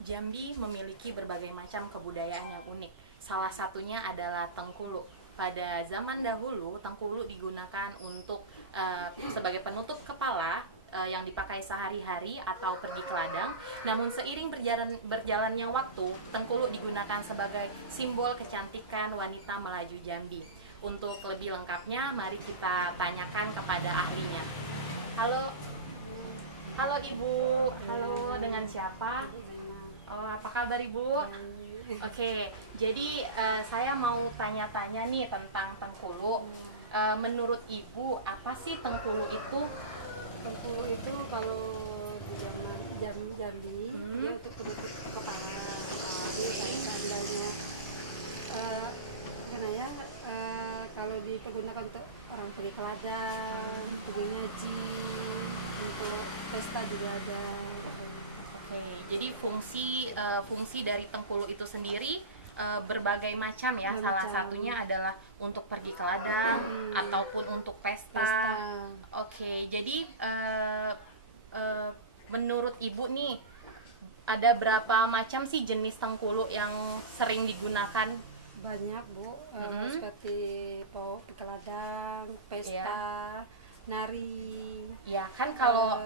Jambi memiliki berbagai macam kebudayaan yang unik. Salah satunya adalah Tengkuluk. Pada zaman dahulu, Tengkuluk digunakan untuk sebagai penutup kepala yang dipakai sehari-hari atau pergi ke ladang. Namun seiring berjalannya waktu, Tengkuluk digunakan sebagai simbol kecantikan wanita Melaju Jambi. Untuk lebih lengkapnya, mari kita tanyakan kepada ahlinya. Halo, halo Ibu. Halo, dengan siapa? Oh, apa kabar Ibu? Oke, jadi saya mau tanya-tanya nih tentang Tengkuluk. Menurut Ibu, apa sih Tengkuluk itu? Bengkulu itu kalau di zaman Jambi dia untuk penutup kepala. Jadi saya seandainya mana ya kalau dipergunakan untuk orang pergi ke ladang, pergi ngaji, untuk pesta juga ada. Oke, jadi fungsi dari Tengkuluk itu sendiri berbagai macam ya. Salah satunya adalah untuk pergi ke ladang ataupun untuk pesta. Oke, jadi menurut Ibu nih, ada berapa macam sih jenis Tengkuluk yang sering digunakan? Banyak Bu, seperti pergi ke ladang, pesta, nari. Ya kan kalau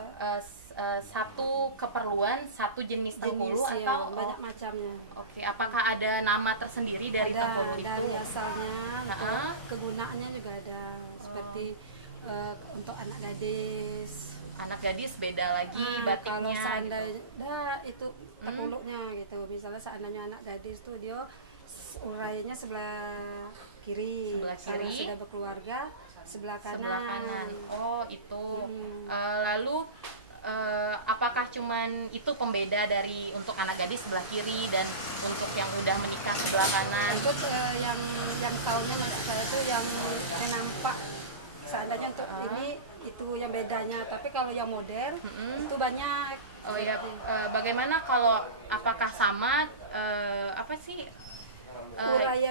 satu keperluan satu jenis Tengkuluk jenis atau banyak macamnya. Oke, apakah ada nama tersendiri dari Tengkuluk itu? Dari asalnya, untuk kegunaannya juga ada. Seperti untuk anak gadis. Anak gadis beda lagi batiknya. Kalau seandainya gitu. itu Tengkuluknya gitu. Misalnya seandainya anak gadis tuh dia urainya sebelah kiri. Kalau sudah berkeluarga sebelah kanan. Oh, itu. Lalu apakah cuman itu pembeda dari untuk anak gadis sebelah kiri dan untuk yang udah menikah sebelah kanan? Untuk yang tahunya saya tuh yang nampak seandainya untuk ini itu yang bedanya. Tapi kalau yang model itu banyak. Oh ya, bagaimana kalau apakah sama apa sih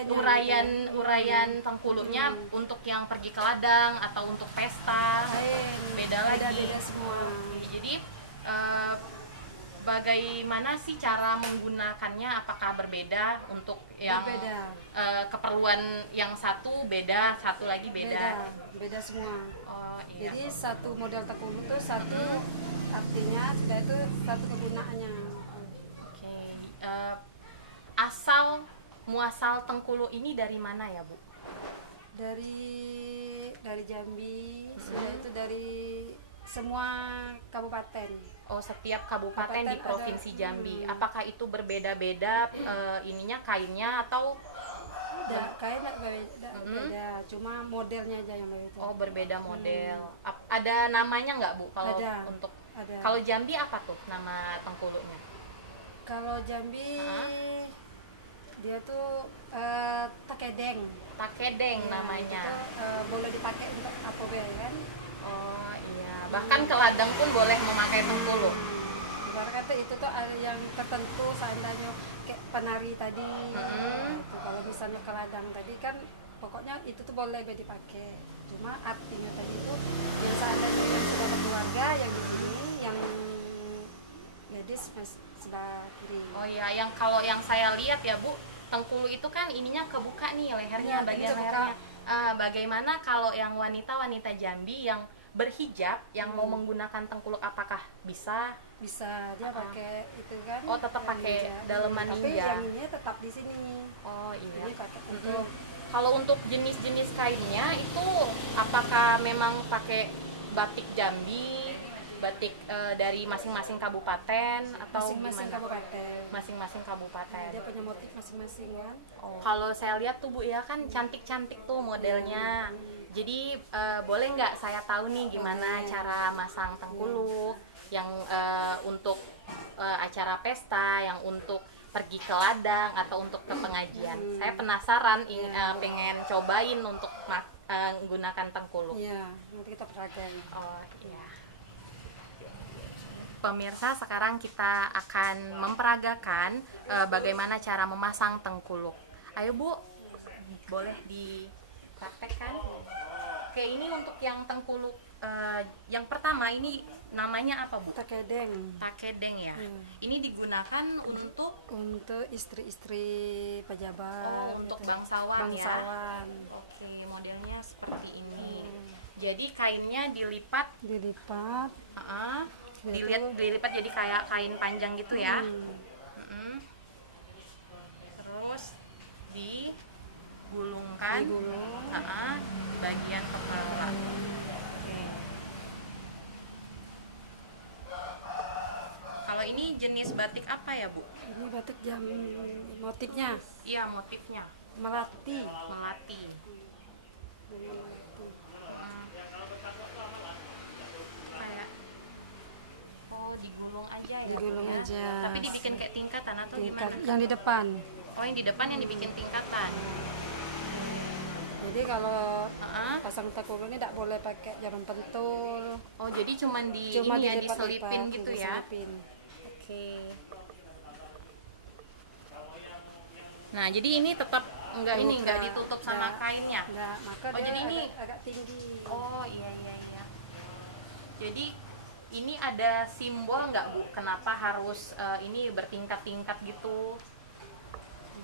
urayan Tengkuluknya untuk yang pergi ke ladang atau untuk pesta? Beda lagi. Beda semua. Jadi bagaimana sih cara menggunakannya? Apakah berbeda untuk yang keperluan yang satu beda, satu lagi beda? Beda semua. Oh, iya. Jadi satu model Tengkuluk tuh satu artinya, sudah itu satu kegunaannya. Oke. Asal muasal Tengkuluk ini dari mana ya Bu? Dari Jambi, sudah itu dari semua kabupaten. Oh, setiap kabupaten di provinsi Jambi. Apakah itu berbeda-beda ininya kainnya atau? Kain beda, cuma modelnya aja yang berbeda. Oh, berbeda model. Ada namanya nggak Bu? Kalau untuk kalau Jambi apa tuh nama Tengkuluknya? Kalau Jambi dia tuh takedeng. Takedeng namanya. Itu boleh dipakai untuk apa kan? Oh iya. Bahkan ke ladang pun boleh memakai Tengkuluk. Ibarat kata itu tuh yang tertentu seandainya kayak penari tadi. Kalau misalnya ke ladang tadi kan pokoknya itu tuh boleh dipakai. Cuma artinya tadi itu yang seandainya yang sudah berkeluarga yang di sini, yang gadis sebelah kiri. Oh iya, kalau yang saya lihat ya Bu, Tengkuluk itu kan ininya kebuka nih lehernya, bagian lehernya. Bagaimana kalau yang wanita-wanita Jambi yang berhijab yang mau menggunakan Tengkuluk, apakah bisa? Bisa, dia pakai itu kan. Oh, tetap pakai daleman ninja. Tapi yang ini tetap di sini. Oh iya. Jadi pakai Tengkuluk. Kalau untuk jenis-jenis kainnya itu apakah memang pakai batik Jambi, batik dari masing-masing kabupaten atau masing-masing gimana? Kabupaten. Masing-masing kabupaten. Dia punya motif masing-masing kan. Oh. Kalau saya lihat tuh Bu ya kan cantik-cantik tuh modelnya. Jadi boleh nggak saya tahu nih gimana cara masang Tengkuluk yang untuk acara pesta, yang untuk pergi ke ladang atau untuk ke pengajian. Saya penasaran, pengen cobain untuk menggunakan Tengkuluk. Iya, nanti kita peragain. Oh iya. Pemirsa, sekarang kita akan memperagakan bagaimana cara memasang Tengkuluk. Ayo Bu, boleh dipraktekkan. Oke, ini untuk yang Tengkuluk yang pertama ini namanya apa, Bu? Takedeng. Takedeng ya. Ini digunakan Untuk istri-istri pejabat. untuk gitu. bangsawan, Bangsawan. ya. Oke, modelnya seperti ini. Jadi kainnya dilipat, Dilipat. dilipat jadi kayak kain panjang gitu ya. Terus digulungkan, Digulung. di bagian kepala. Oke. Kalau ini jenis batik apa ya, Bu? Ini batik jam motifnya Iya, motifnya melati. melati. Kayak digulung aja ya, Digulung Bu, ya? aja. Tapi dibikin kayak tingkatan atau Tingkat gimana? yang di depan. Oh, yang di depan yang dibikin tingkatan. Jadi kalau pasang tekulu ini tidak boleh pakai jarum pentul. Oh, jadi cuman Cuma ini ya dilipat-lipat, diselipin gitu ya. diselipin. Oke. Nah, jadi ini tetap enggak ditutup sama kainnya. Enggak, maka Oh, dia jadi ini agak tinggi. Oh, iya. Jadi ini ada simbol nggak, Bu? Kenapa harus ini bertingkat-tingkat gitu?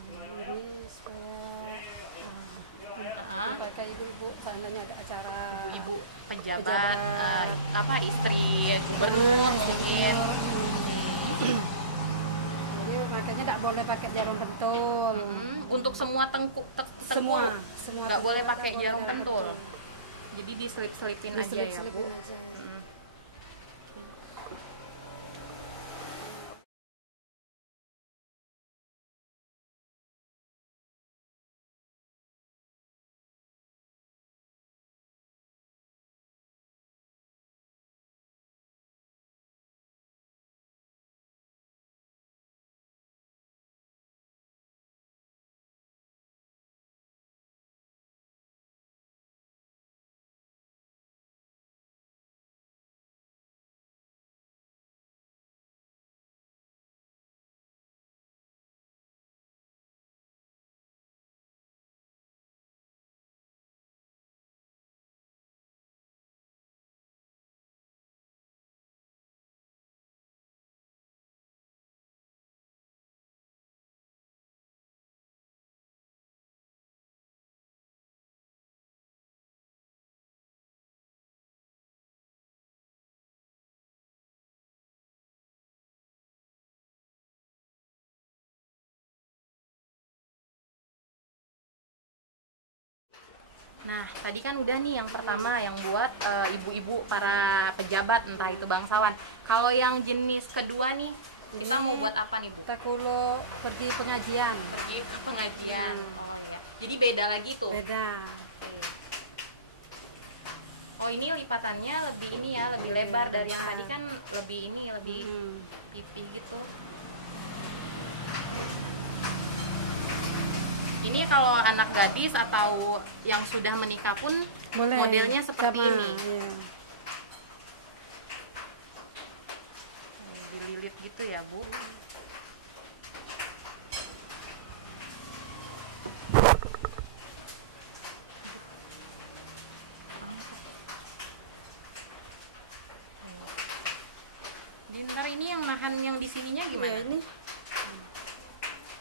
Jadi supaya pakai ibu-ibu seandainya ada acara Ibu pejabat, istri gubernur mungkin. Jadi makanya tidak boleh pakai jarum pentul. Untuk semua Semua nggak boleh tengkuk pakai nggak jarum boleh pentul. Jadi diselip-selipin aja ya, Bu. Diselip-selipin aja. Nah, tadi kan udah nih yang pertama yang buat ibu-ibu para pejabat, entah itu bangsawan. Kalau yang jenis kedua nih, kita mau buat apa nih, Bu? Tekulu pergi pengajian. Pergi ke pengajian. Oh, ya. Jadi beda lagi tuh. Beda. Oh, ini lipatannya lebih ini ya, lebih lebar dari yang tadi kan lebih pipih gitu. Ini kalau anak gadis atau yang sudah menikah pun Boleh. modelnya seperti Sama, ini. iya. Dililit gitu ya, Bu. Ntar ini yang nahan yang di sininya gimana? Iya, ini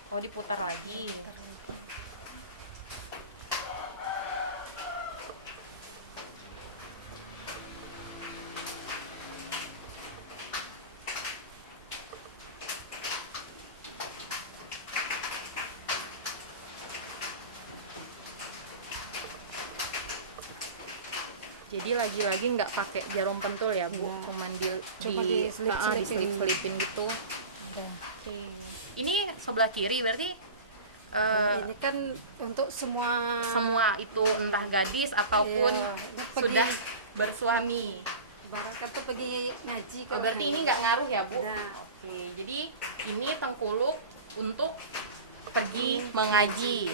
Oh, diputar lagi. Jadi lagi-lagi nggak pakai jarum pentul ya, Bu? Nggak. Cuma diselip-selipin gitu. Oke. Ini sebelah kiri berarti ini kan untuk semua itu entah gadis ataupun ini sudah bersuami. Barangkali tuh pergi ngaji. Oh, berarti ini nggak ngaruh ya, Bu? Nggak. Oke, jadi ini tengkuluk untuk pergi mengaji.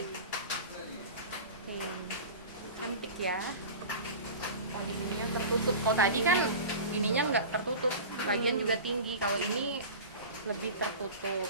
Oke, cantik ya. Oh, ininya tertutup. Kalau tadi kan ininya nggak tertutup, bagian juga tinggi. Kalau ini lebih tertutup.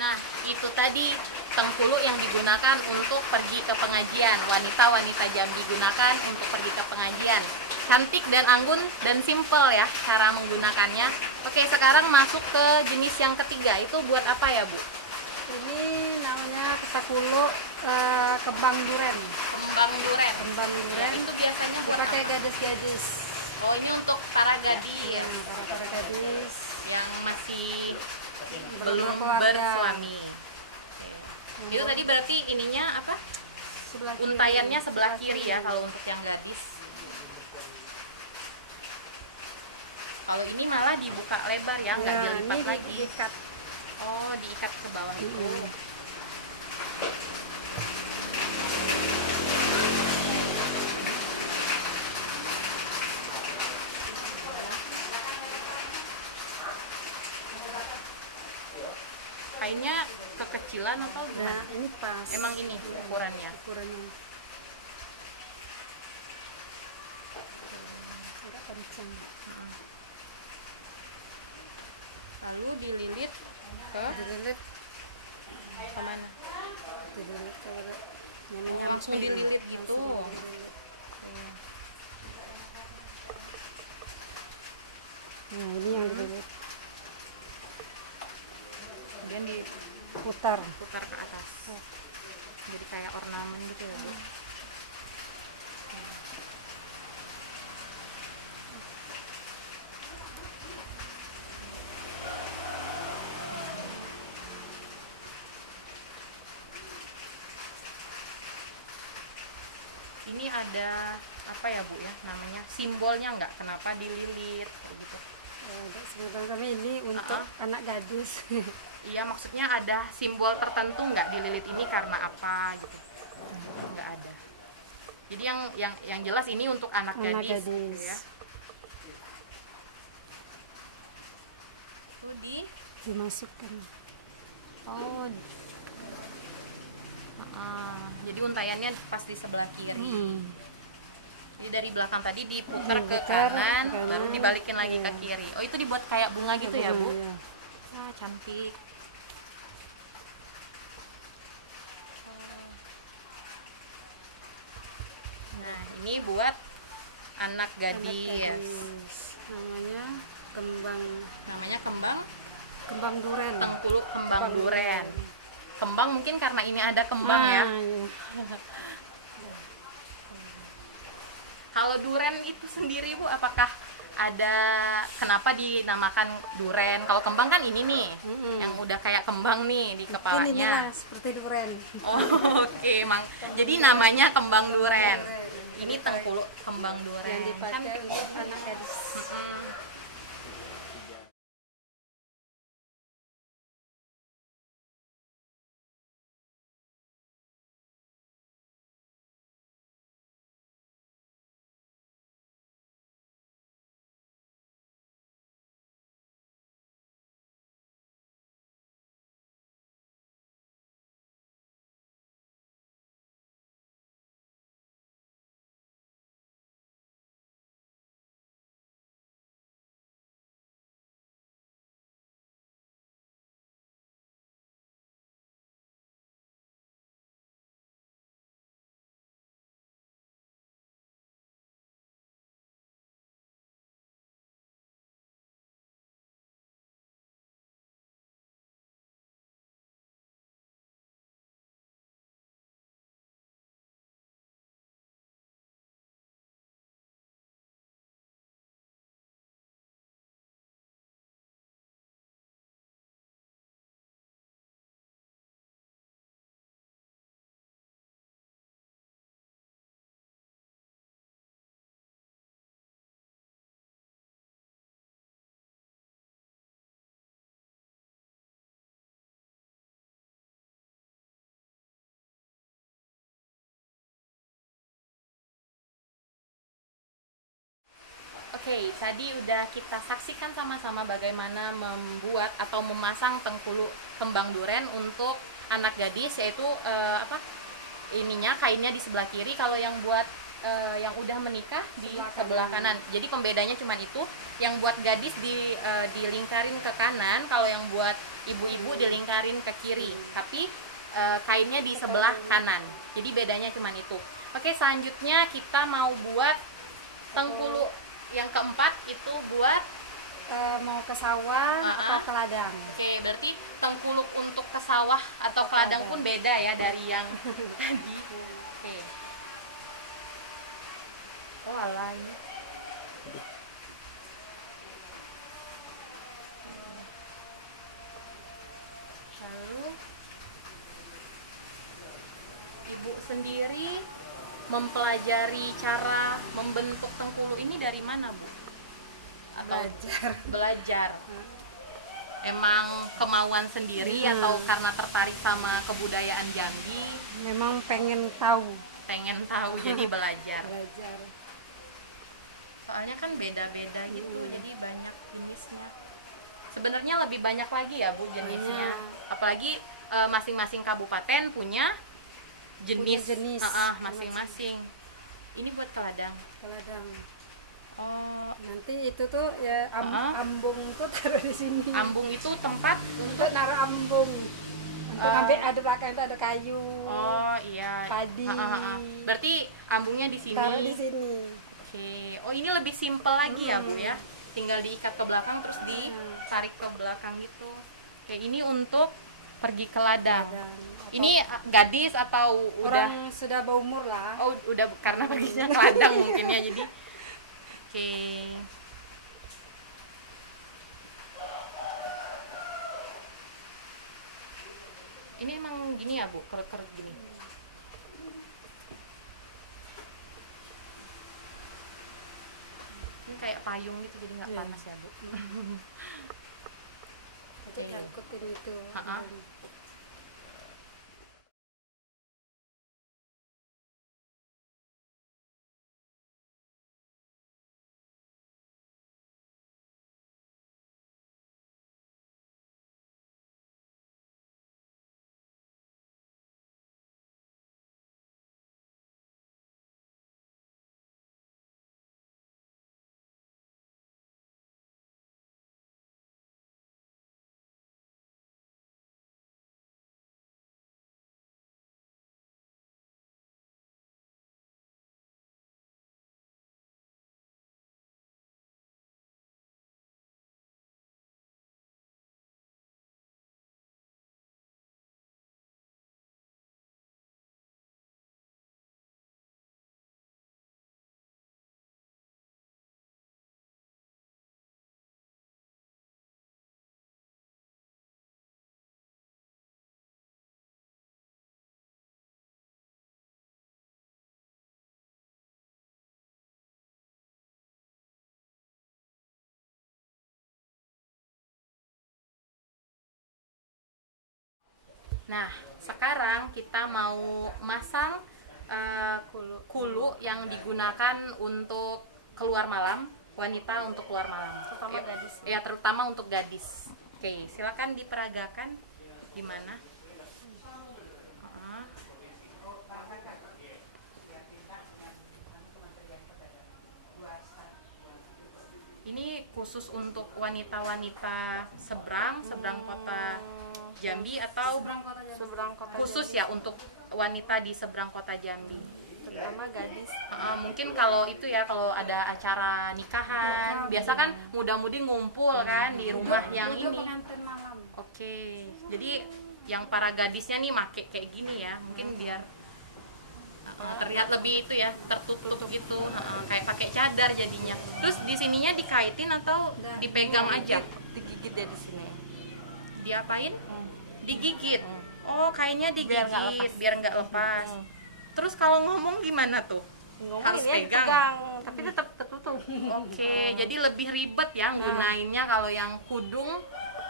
Nah, itu tadi Tengkuluk yang digunakan untuk pergi ke pengajian. Wanita-wanita Jambi gunakan untuk pergi ke pengajian. Cantik dan anggun dan simple ya cara menggunakannya. Oke, sekarang masuk ke jenis yang ketiga. Itu buat apa ya, Bu? Ini namanya Tengkuluk kembang duren. Kembang duren. Kembang duren. Itu biasanya buat Dipakai gadis-gadis. Oh, ini untuk para gadis Para gadis yang masih belum belum berkeluarga. bersuami. Oke. Itu tadi berarti ininya apa? Sebelah kiri. Untayannya sebelah kiri ya kalau untuk yang gadis. Kalau ini malah dibuka lebar ya, nggak Ya, dilipat ini lagi. diikat. Oh, diikat ke bawah itu. Kainnya kekecilan atau Nah, gimana? ini pas. Emang ini ukurannya. Ukurannya. Agak kencang. Lalu dililit ke Dililit, kemana? dililit ke yang Langsung dililit gitu. Nah, ini yang dililit. Kemudian Putar. diputar ke atas. Jadi kayak ornamen gitu ya, Bu. Ini ada apa ya, Bu ya? Namanya simbolnya nggak? Kenapa dililit kayak gitu? Sebenarnya kami ini untuk anak gadis. Iya, maksudnya ada simbol tertentu nggak dililit ini karena apa gitu? Nggak ada. Jadi yang jelas ini untuk anak Anak gadis, gitu gadis. ya. Itu Dimasukkan. oh. Jadi untayannya pas di sebelah kiri. Jadi dari belakang tadi diputar ke Diputar kanan, ke kanan, baru dibalikin lagi iya. ke kiri. Oh, itu dibuat kayak bunga gitu ya, Bu? Iya. Wah, cantik. Nah, ini buat anak Anak gadis. gadis. Namanya kembang Kembang duren. Tengkuluk kembang duren. Kembang mungkin karena ini ada kembang ya. Iya. Kalau duren itu sendiri, Bu, apakah ada kenapa dinamakan duren? Kalau kembang kan ini nih, yang udah kayak kembang nih di Ini kepalanya. seperti duren. Oh, oke, jadi namanya kembang duren. Ini Tengkuluk kembang duren. Yang dipakai Cantik. untuk anak gadis. Oke, tadi udah kita saksikan sama-sama bagaimana membuat atau memasang Tengkuluk kembang duren untuk anak gadis, yaitu ininya kainnya di sebelah kiri. Kalau yang buat yang udah menikah di sebelah kanan. Jadi pembedanya cuma itu. Yang buat gadis dilingkarin ke kanan, kalau yang buat ibu-ibu dilingkarin ke kiri. Tapi kainnya di sebelah kanan. Jadi bedanya cuma itu. Oke, selanjutnya kita mau buat tengkulu yang keempat, itu buat mau ke sawah atau ke ladang. Oke, berarti tengkuluk untuk ke sawah atau ke ladang pun beda ya dari yang tadi. Oke. Oh, alay. Lalu ibu sendiri mempelajari cara membentuk tengkulu ini dari mana, Bu? Atau belajar. Emang kemauan sendiri atau karena tertarik sama kebudayaan Jambi? Memang pengen tahu. Pengen tahu jadi belajar. Belajar. Soalnya kan beda-beda gitu, jadi banyak jenisnya. Sebenarnya lebih banyak lagi ya, Bu, jenisnya. Apalagi masing-masing kabupaten punya jenis masing-masing. Ini buat ke ladang. Ke ladang. Oh, nanti itu tuh ya ambung tuh taruh di sini. Ambung itu tempat untuk naruh ambung. Untuk ngambil ada belakang itu ada kayu. Oh iya. Padi. Berarti ambungnya di sini. Taruh di sini. Oke. Oh, ini lebih simpel lagi ya, Bu ya. Tinggal diikat ke belakang terus ditarik ke belakang gitu. Oke, ini untuk pergi ke ladang. Ini gadis atau orang sudah berumur lah? Oh, udah karena perginya ke ladang mungkin ya, jadi oke. Ini emang gini ya, Bu, ker gini. Ini kayak payung gitu, jadi nggak panas ya, Bu. Itu jangkutin itu. Nah, sekarang kita mau masang kulu yang digunakan untuk keluar malam, wanita untuk keluar malam. Terutama gadis. Ya, terutama untuk gadis. Oke, silakan diperagakan gimana? Ini khusus untuk wanita-wanita seberang kota Jambi atau seberang kota khusus Jambi. Ya untuk wanita di seberang kota Jambi, terutama gadis. Mungkin kalau itu ya, kalau ada acara nikahan, biasa kan muda-mudi ngumpul kan di rumah yang ini. Pengantin malam. Oke, jadi yang para gadisnya nih make kayak gini ya, mungkin biar terlihat lebih itu ya, tertutup gitu, kayak pakai cadar jadinya. Terus di sininya dikaitin atau dipegang aja? Digigit ya di sini. Diapain? Digigit. Oh, kainnya digigit biar nggak lepas. Terus kalau ngomong gimana tuh? Harus pegang, tapi tetap tertutup. Oke, jadi lebih ribet ya gunainnya. Kalau yang kudung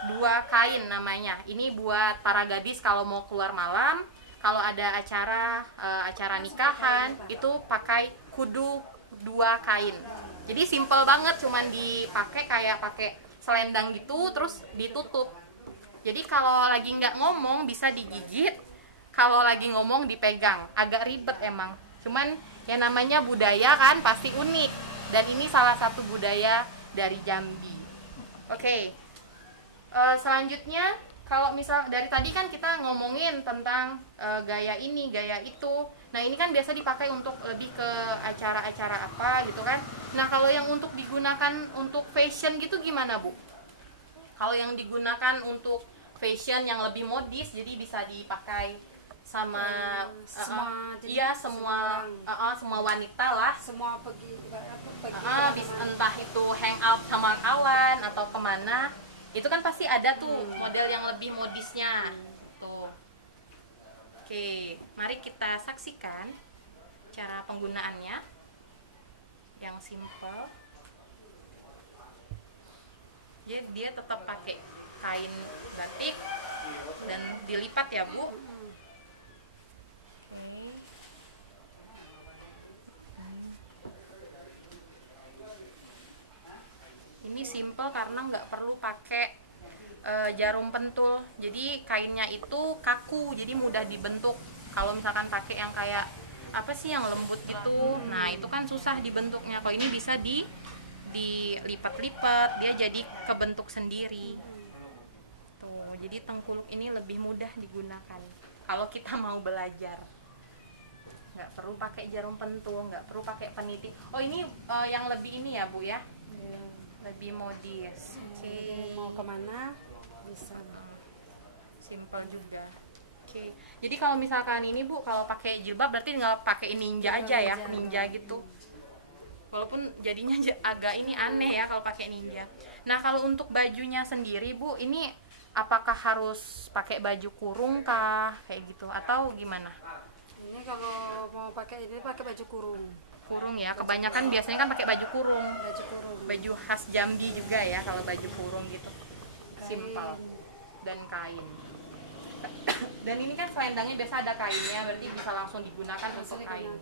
2 kain namanya. Ini buat para gadis kalau mau keluar malam. Kalau ada acara nikahan itu pakai kudu 2 kain. Jadi simple banget, cuman dipakai kayak pakai selendang gitu, terus ditutup. Jadi kalau lagi nggak ngomong bisa digigit, kalau lagi ngomong dipegang. Agak ribet emang. Cuman yang namanya budaya kan pasti unik, dan ini salah satu budaya dari Jambi. Oke. Selanjutnya kalau misal dari tadi kan kita ngomongin tentang gaya ini, gaya itu. Nah, ini kan biasa dipakai untuk lebih ke acara-acara apa gitu kan. Nah, kalau yang untuk digunakan untuk fashion gitu gimana, Bu? Kalau yang digunakan untuk fashion yang lebih modis, jadi bisa dipakai sama semua jenis, iya semua semua wanita lah. semua pergi Entah itu hangout sama kawan atau kemana, itu kan pasti ada tuh model yang lebih modisnya tuh. Oke, mari kita saksikan cara penggunaannya yang simple. Jadi dia tetap pakai kain batik dan dilipat ya, Bu. Ini simple karena nggak perlu pakai jarum pentul, jadi kainnya itu kaku, jadi mudah dibentuk. Kalau misalkan pakai yang kayak apa sih yang lembut gitu, nah itu kan susah dibentuknya. Kalau ini bisa dilipat-lipat, dia jadi kebentuk sendiri tuh. Jadi tengkuluk ini lebih mudah digunakan kalau kita mau belajar, nggak perlu pakai jarum pentul, nggak perlu pakai peniti. Oh, ini yang lebih ini ya, Bu ya, lebih modis. Oke. mau kemana bisa. Simple juga. Oke. Jadi kalau misalkan ini, Bu, kalau pakai jilbab berarti nggak pakai ninja aja ya, ninja gitu. Walaupun jadinya agak ini aneh ya kalau pakai ninja. Nah, kalau untuk bajunya sendiri, Bu, ini apakah harus pakai baju kurung kah kayak gitu atau gimana? Ini kalau mau pakai ini pakai baju kurung. Kurung ya. Kebanyakan biasanya kan pakai baju kurung. Baju kurung. Baju khas Jambi juga ya kalau baju kurung gitu. Simpel dan kain. Dan ini kan selendangnya biasa ada kainnya, berarti bisa langsung digunakan untuk kain.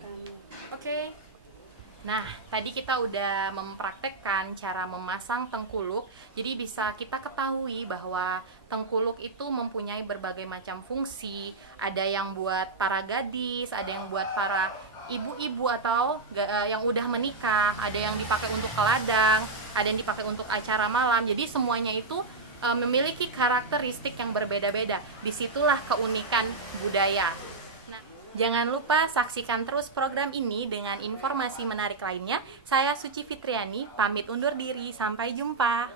Oke. Nah, tadi kita udah mempraktekkan cara memasang tengkuluk. Jadi bisa kita ketahui bahwa tengkuluk itu mempunyai berbagai macam fungsi. Ada yang buat para gadis, ada yang buat para ibu-ibu atau yang udah menikah, ada yang dipakai untuk ke ladang, ada yang dipakai untuk acara malam. Jadi semuanya itu memiliki karakteristik yang berbeda-beda. Disitulah keunikan budaya. Nah, jangan lupa saksikan terus program ini dengan informasi menarik lainnya. Saya Suci Fitriani, pamit undur diri. Sampai jumpa.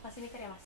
Masih mikir ya, Mas?